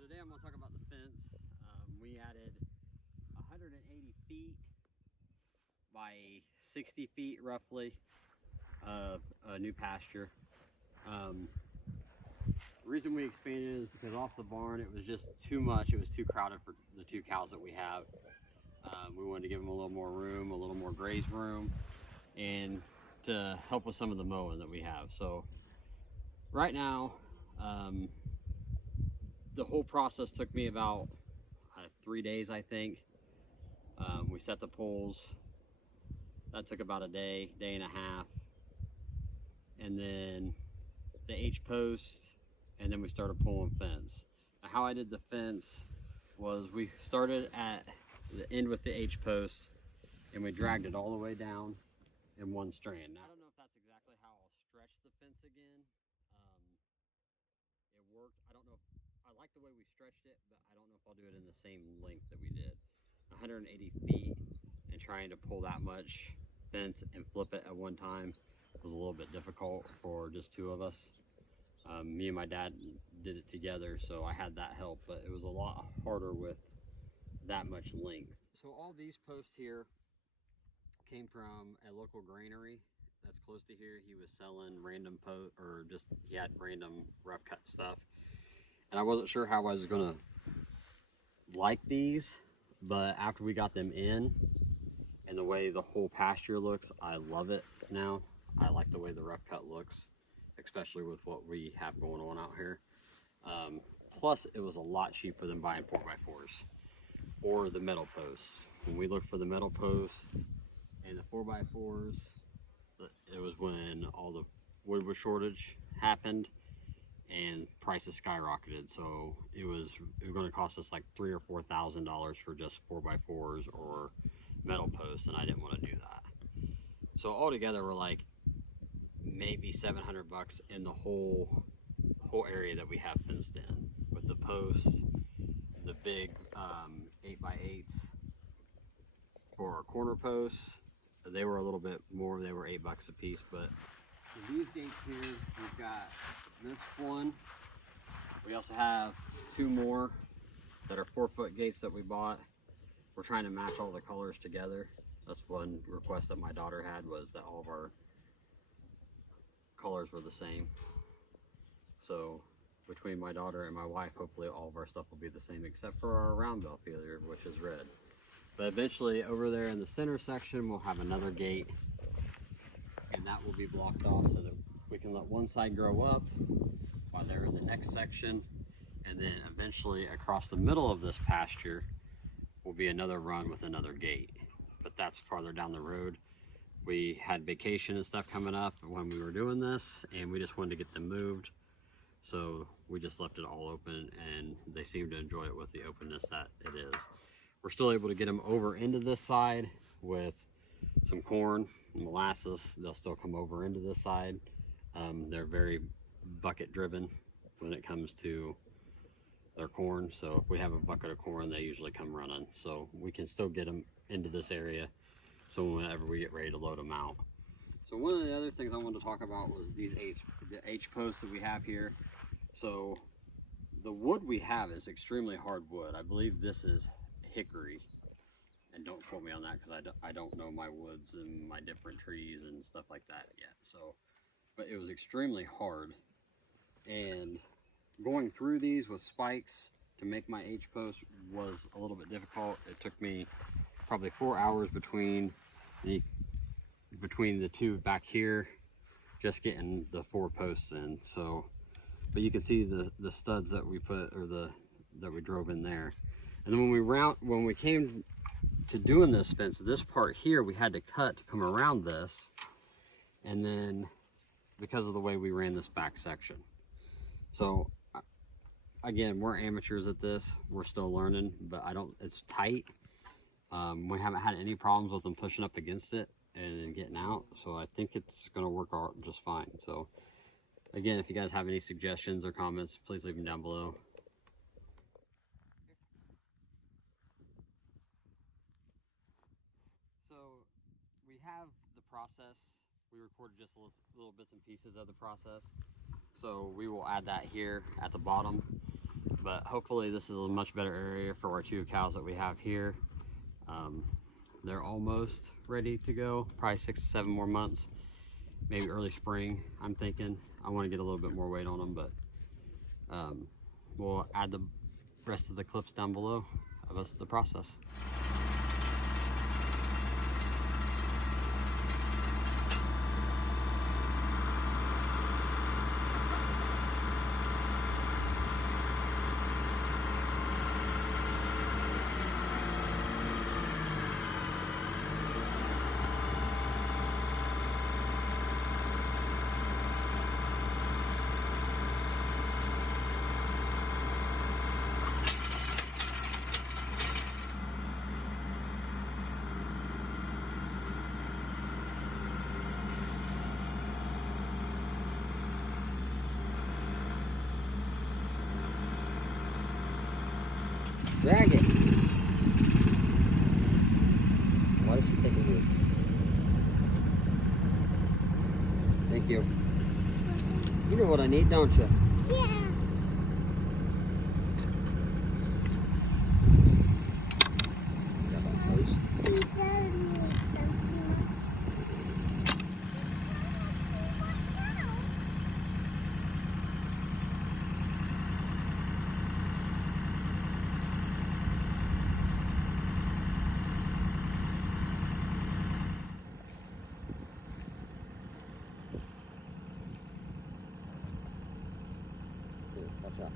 today I'm going to talk about the fence. We added 180 feet by 60 feet roughly of a new pasture. The reason we expanded is because off the barn it was just too much. It was too crowded for the two cows that we have. We wanted to give them a little more room, a little more graze room, and to help with some of the mowing that we have. So right now, the whole process took me about 3 days, I think. We set the poles. That took about a day, day and a half. And then the H post, and then we started pulling fence. Now, how I did the fence was we started at the end with the H post and we dragged it all the way down in one strand. Now, I don't know if that's exactly how I'll stretch the fence again. It worked. I don't know if I like the way we stretched it, but I don't know if I'll do it in the same length that we did. 180 feet and trying to pull that much fence and flip it at one time was a little bit difficult for just two of us. Me and my dad did it together, so I had that help, but it was a lot harder with that much length. So all these posts here came from a local granary that's close to here. He was selling random he had random rough cut stuff. And I wasn't sure how I was gonna like these, but after we got them in and the way the whole pasture looks, I love it now. I like the way the rough cut looks, especially with what we have going on out here. Plus it was a lot cheaper than buying 4x4s or the metal posts. When we looked for the metal posts and the 4x4s, it was when all the wood shortage happened and prices skyrocketed. So it was going to cost us like $3,000 or $4,000 for just 4x4s or metal posts, and I didn't want to do that. So altogether, we're like maybe $700 in the whole area that we have fenced in, with the posts, the big 8x8s for our corner posts. They were a little bit more. They were $8 a piece, but for these gates here, we've got this one. We also have two more that are 4-foot gates that we bought. We're trying to match all the colors together. That's one request that my daughter had, was that all of our colors were the same. So between my daughter and my wife, hopefully all of our stuff will be the same except for our round bell failure, which is red. But eventually over there in the center section, we'll have another gate, and that will be blocked off so that we can let one side grow up while they're in the next section. And then eventually across the middle of this pasture will be another run with another gate. But that's farther down the road. We had vacation and stuff coming up when we were doing this, and we just wanted to get them moved. So we just left it all open, and they seem to enjoy it with the openness that it is. We're still able to get them over into this side with some corn and molasses. They'll still come over into this side. They're very bucket driven when it comes to their corn. So if we have a bucket of corn, they usually come running. So we can still get them into this area, so whenever we get ready to load them out. So one of the other things I wanted to talk about was the H posts that we have here. So the wood we have is extremely hard wood. I believe this is hickory, and don't quote me on that because I don't know my woods and my different trees and stuff like that yet. So, but it was extremely hard, and going through these with spikes to make my H post was a little bit difficult. It took me probably 4 hours between the two back here, just getting the 4 posts in. So, but you can see the studs that we put, or that we drove in there. And then when we came to doing this fence, this part here we had to cut to come around this, and then because of the way we ran this back section. So again, we're amateurs at this. We're still learning, but it's tight. We haven't had any problems with them pushing up against it and getting out, so I think it's going to work out just fine. So again, if you guys have any suggestions or comments, please leave them down below. So we have the process. We recorded just little bits and pieces of the process, so we will add that here at the bottom. But hopefully this is a much better area for our 2 cows that we have here. They're almost ready to go, probably 6 to 7 more months, maybe early spring. I'm thinking I want to get a little bit more weight on them, but we'll add the rest of the clips down below of us the process. Drag it. Why does she take a look? Thank you. You know what I need, don't you? Yeah. Got that close. Watch out.